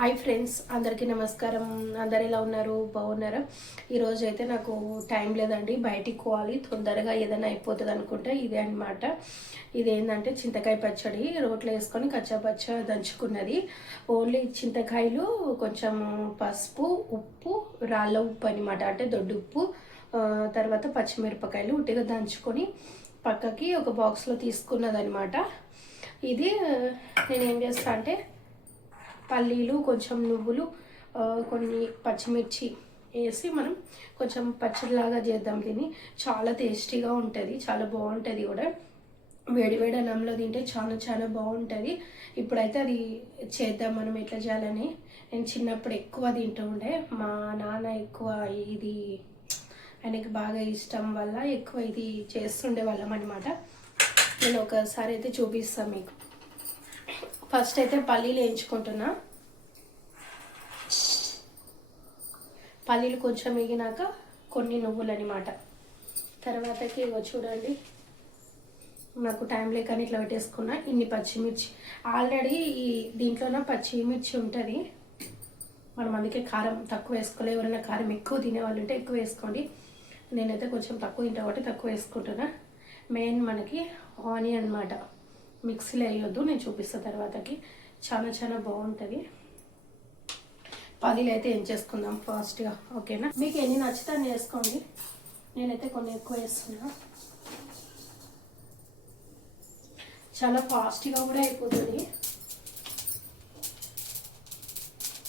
Hi friends, అందరికీ నమస్కారం. అందరు ఎలా ఉన్నారు? బాగున్నారా? ఈరోజు అయితే నాకు టైం లేదండి, బయటికి పోవాలి, తొందరగా ఏదైనా అయిపోతుంది అనుకుంటే ఇదే అనమాట. ఇదేంటంటే చింతకాయ పచ్చడి రోట్లో వేసుకొని కచ్చాపచ్చ దంచుకున్నది. ఓన్లీ చింతకాయలు, కొంచెం పసుపు, ఉప్పు, రాళ్ళ ఉప్పు అనమాట, అంటే దొడ్డు ఉప్పు, తర్వాత పచ్చిమిరపకాయలు ఉట్టిగా దంచుకొని పక్కకి ఒక బాక్స్లో తీసుకున్నదనమాట. ఇది నేనేం చేస్తా అంటే పల్లీలు, కొంచెం నువ్వులు, కొన్ని పచ్చిమిర్చి వేసి మనం కొంచెం పచ్చడిలాగా చేద్దాం. దీన్ని చాలా టేస్టీగా ఉంటుంది, చాలా బాగుంటుంది కూడా. వేడి వేడి అన్నంలో తింటే చాలా చాలా బాగుంటుంది. ఇప్పుడైతే అది చేద్దాం మనం ఎట్లా చేయాలని. నేను చిన్నప్పుడు ఎక్కువ తింటూ ఉండే, మా నాన్న ఎక్కువ ఇది ఆయనకి బాగా ఇష్టం వల్ల ఎక్కువ ఇది చేస్తుండే వాళ్ళం అనమాట. నేను ఒకసారి అయితే చూపిస్తాను మీకు. ఫస్ట్ అయితే పల్లీలు వేయించుకుంటున్నా. పల్లీలు కొంచెం వేగినాక కొన్ని నువ్వులు అనమాట. తర్వాతకి ఇగో చూడండి, నాకు టైం లేకని ఇట్లా పెట్టేసుకున్నా. ఇన్ని పచ్చిమిర్చి, ఆల్రెడీ ఈ దీంట్లోనే పచ్చిమిర్చి ఉంటుంది. మనం అందుకే కారం తక్కువ వేసుకోవాలి. ఎవరైనా కారం ఎక్కువ తినేవాళ్ళు ఉంటే ఎక్కువ వేసుకోండి. నేనైతే కొంచెం తక్కువ తింటా కాబట్టి తక్కువ వేసుకుంటున్నా. మెయిన్ మనకి ఆనియన్ అనమాట, మిక్సీలో వేయొద్దు, నేను చూపిస్తాను తర్వాతకి. చాలా చాలా బాగుంటుంది. పల్లీలు అయితే ఏం చేసుకుందాం ఫాస్ట్గా, ఓకేనా? మీకు ఎన్ని నచ్చితే అని వేసుకోండి. నేనైతే కొన్ని ఎక్కువ వేస్తున్నా. చాలా ఫాస్ట్గా కూడా అయిపోతుంది.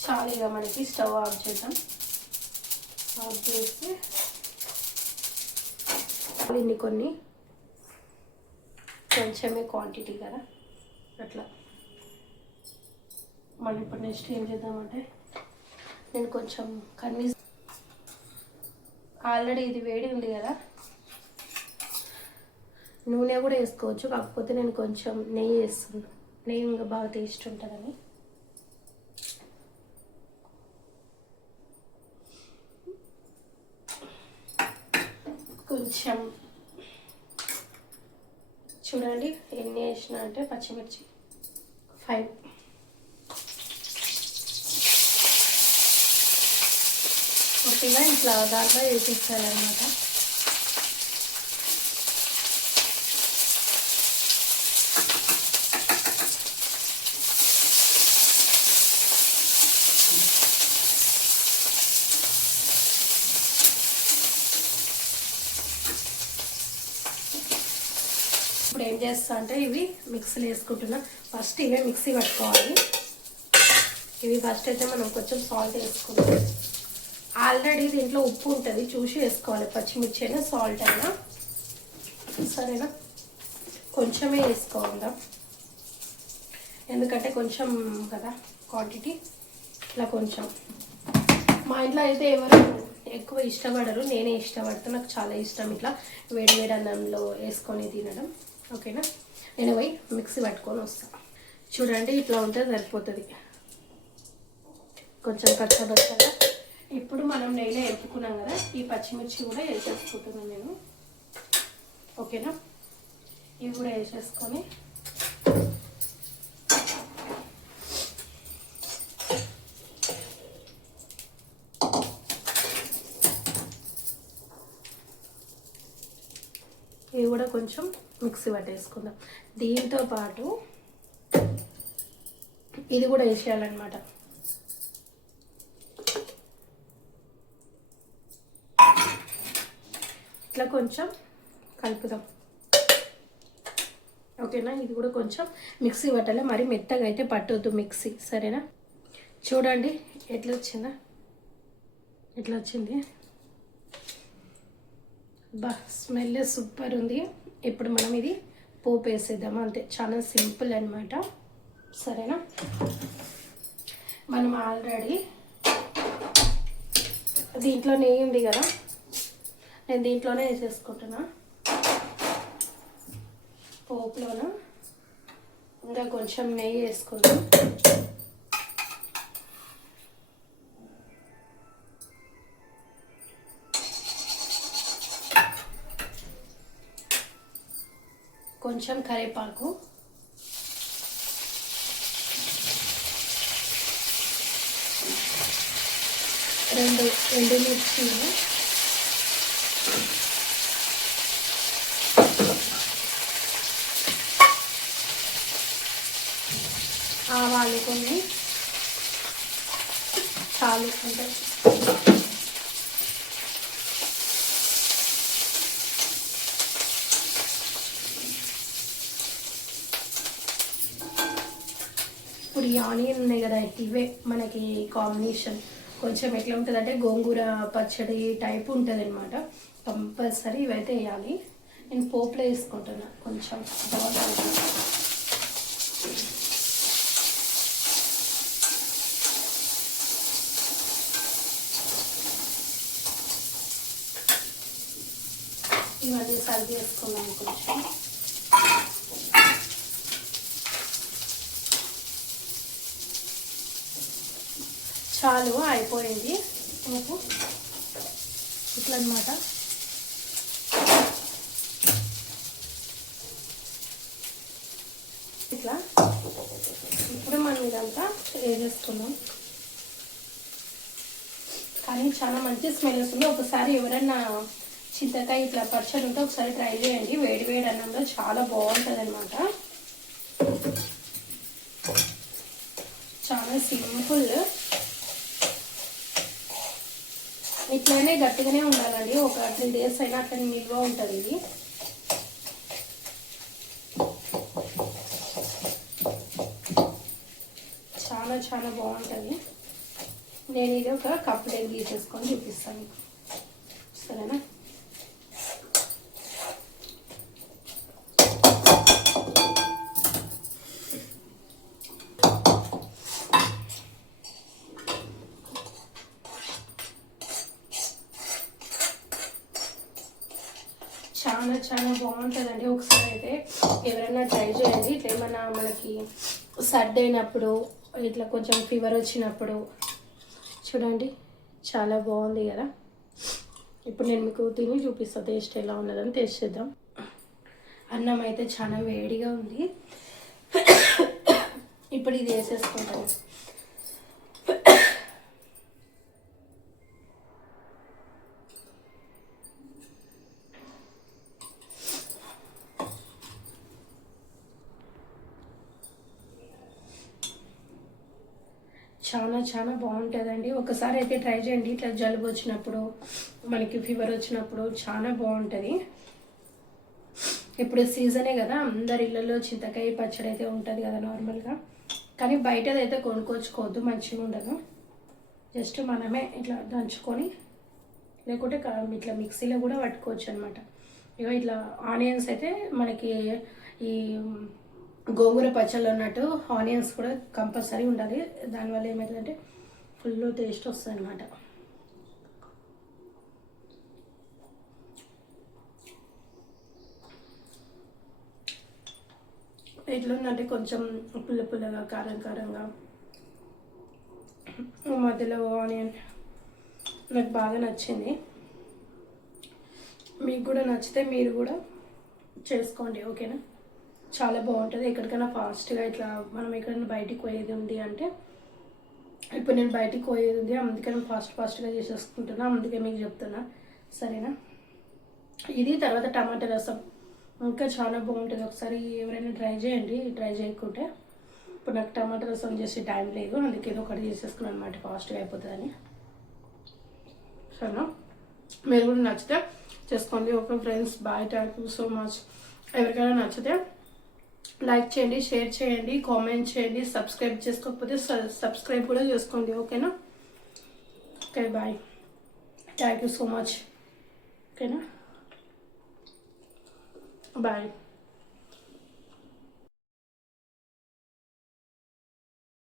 చాలా ఇక మనకి స్టవ్ ఆఫ్ చేద్దాం. ఆఫ్ చేస్తే ఇన్ని కొన్ని కొంచెమే క్వాంటిటీ కదా, అట్లా. మనం ఇప్పుడు నెక్స్ట్ ఏం చేద్దామంటే, నేను కొంచెం ఆల్రెడీ ఇది వేడి ఉంది కదా, నూనె కూడా వేసుకోవచ్చు, కాకపోతే నేను కొంచెం నెయ్యి వేస్తున్నాను. నెయ్యి ఇంకా బాగా టేస్ట్ ఉంటుందని. కొంచెం చూడండి ఎన్ని వేసిన అంటే, పచ్చిమిర్చి 5. ఓకేగా, ఇట్లా దాంట్లో వేసేసాలన్నమాట. ఇప్పుడు ఏం చేస్తా అంటే, ఇవి మిక్సీలో వేసుకుంటున్నా. ఫస్ట్ ఇవే మిక్సీ పట్టుకోవాలి. ఇవి ఫస్ట్ అయితే మనం కొంచెం సాల్ట్ వేసుకుంటాం. ఆల్రెడీ దీంట్లో ఉప్పు ఉంటుంది, చూసి వేసుకోవాలి. పచ్చిమిర్చి అయినా సాల్ట్ అయినా సరేనా, కొంచెమే వేసుకోవాలి, ఎందుకంటే కొంచెం కదా క్వాంటిటీ. ఇట్లా కొంచెం. మా ఇంట్లో అయితే ఎవరు ఎక్కువ ఇష్టపడరు, నేనే ఇష్టపడతాను. నాకు చాలా ఇష్టం ఇట్లా వేడి వేడి అన్నంలో వేసుకొని తినడం, ఓకేనా? నేను పోయి మిక్సీ పట్టుకొని వస్తాను. చూడండి ఇట్లా ఉంటే సరిపోతుంది, కొంచెం కచ్చబచ్చగా. ఇప్పుడు మనం నెయ్యిలో వేపుకున్నాం కదా, ఈ పచ్చిమిర్చి కూడా వేసేసుకుంటున్నాను నేను, ఓకేనా? ఇవి కూడా వేసేసుకొని ఇవి కూడా కొంచెం మిక్సీ పట్టేసుకుందాం. దీంతో పాటు ఇది కూడా వేసేయాలన్నమాట. ఇట్లా కొంచెం కలుపుదాం, ఓకేనా? ఇది కూడా కొంచెం మిక్సీ పట్టాలి, మరి మెత్తగా అయితే పట్టొద్దు మిక్సీ, సరేనా? చూడండి ఎట్లా వచ్చిందా, ఎట్లా వచ్చింది. బా, స్మెల్ సూపర్ ఉంది. ఇప్పుడు మనం ఇది పోపు వేసేద్దాము, అంతే. చాలా సింపుల్ అనమాట, సరేనా? మనం ఆల్రెడీ దీంట్లో నెయ్యి ఉంది కదా, నేను దీంట్లోనే వేసేసుకుంటున్నా. పోపులోన ఇంకా కొంచెం నెయ్యి వేసుకుందాం. కొంచెం కరివేపాకు, 2 ఎండుమిర్చీలు, ఆవాలు కొన్ని చాలు అంటే ఇప్పుడు ఈ ఆనియన్ ఉన్నాయి కదా, ఇవే మనకి కాంబినేషన్. కొంచెం ఎట్లా ఉంటుంది అంటే గోంగూర పచ్చడి టైప్ ఉంటుంది అనమాట. కంపల్సరీ ఇవైతే వేయాలి. నేను పోపులో వేసుకుంటున్నా కొంచెం. ఇవన్నీ సర్వ్ చేసుకున్నాం కొంచెం. చాలు అయిపోయింది. పోపు ఇట్లా అనమాట. ఇట్లా ఇప్పుడు మనం ఇదంతా వేసేసుకున్నాం. కానీ చాలా మంచి స్మెల్ వస్తుంది. ఒకసారి ఎవరైనా చింతకాయ ఇట్లా పచ్చడి ఉంటే ఒకసారి ట్రై చేయండి. వేడి వేడి అన్నంలో చాలా బాగుంటుంది అనమాట. చాలా సింపుల్. ఇట్లనే గట్టిగానే ఉండాలండి. ఒక 3 days అయినా అట్లనే నిల్వ ఉంటుంది ఇది. చాలా చాలా బాగుంటుంది. నేను ఇది ఒక కప్ దగ్గర తీసేసుకొని చూపిస్తాను, సరేనా? చాలా చాలా బాగుంటుందండి. ఒకసారి అయితే ఎవరైనా ట్రై చేయండి. ఇట్లా ఏమన్నా మనకి సర్ది అయినప్పుడు, ఇట్లా కొంచెం ఫీవర్ వచ్చినప్పుడు చూడండి, చాలా బాగుంది కదా. ఇప్పుడు నేను మీకు తిని చూపిస్తాను టేస్ట్ ఎలా ఉన్నదని. టేస్ట్ చేద్దాం. అన్నం అయితే చాలా వేడిగా ఉంది. ఇప్పుడు ఇది వేసేసుకుంటాను. చాలా చాలా బాగుంటుందండి. ఒకసారి అయితే ట్రై చేయండి. ఇట్లా జలుబు వచ్చినప్పుడు, మనకి ఫీవర్ వచ్చినప్పుడు చాలా బాగుంటుంది. ఇప్పుడు సీజనే కదా, అందరి ఇళ్ళల్లో చింతకాయ పచ్చడి అయితే ఉంటుంది కదా నార్మల్గా. కానీ బయటదైతే కొనుక్కొచ్చుకోవద్దు, మంచిగా ఉండదు. జస్ట్ మనమే ఇట్లా దంచుకొని, లేకుంటే ఇట్లా మిక్సీలో కూడా పట్టుకోవచ్చు అనమాట. ఇక ఇట్లా ఆనియన్స్ అయితే మనకి ఈ గోంగూర పచ్చళ్ళు ఉన్నట్టు ఆనియన్స్ కూడా కంపల్సరీ ఉండాలి. దానివల్ల ఏమవుతుందంటే ఫుల్ టేస్ట్ వస్తుంది అనమాట. ఎట్లుందంటే కొంచెం పుల్ల పుల్లగా, కారం కారంగా, మధ్యలో ఆనియన్ నాకు బాగా నచ్చింది. మీకు కూడా నచ్చితే మీరు కూడా చేసుకోండి, ఓకేనా? చాలా బాగుంటుంది. ఎక్కడికైనా ఫాస్ట్గా ఇట్లా మనం ఎక్కడైనా బయటికి పోయేది ఉంది అంటే, ఇప్పుడు నేను బయటికి పోయేది ఉంది అందుకని ఫాస్ట్గా చేసేసుకుంటున్నా, అందుకే మీకు చెప్తున్నా, సరేనా? ఇది తర్వాత టమాటా రసం ఇంకా చాలా బాగుంటుంది. ఒకసారి ఎవరైనా ట్రై చేయండి. ట్రై చేయకుంటే, ఇప్పుడు నాకు టమాటా రసం చేసే టైం లేదు, అందుకే ఏదో ఒకటి చేసేసుకున్నాను అనమాట, ఫాస్ట్గా అయిపోతుందని. సరేనా? మీరు కూడా నచ్చితే చేసుకోండి. Okay friends, bye. Thank you so much. ఎవరికైనా నచ్చితే లైక్ చేయండి, షేర్ చేయండి, కామెంట్ చేయండి. సబ్స్క్రైబ్ చేసుకోకపోతే సబ్స్క్రైబ్ కూడా చేసుకోండి, ఓకేనా? Okay bye. Thank you so much, ఓకేనా? బాయ్.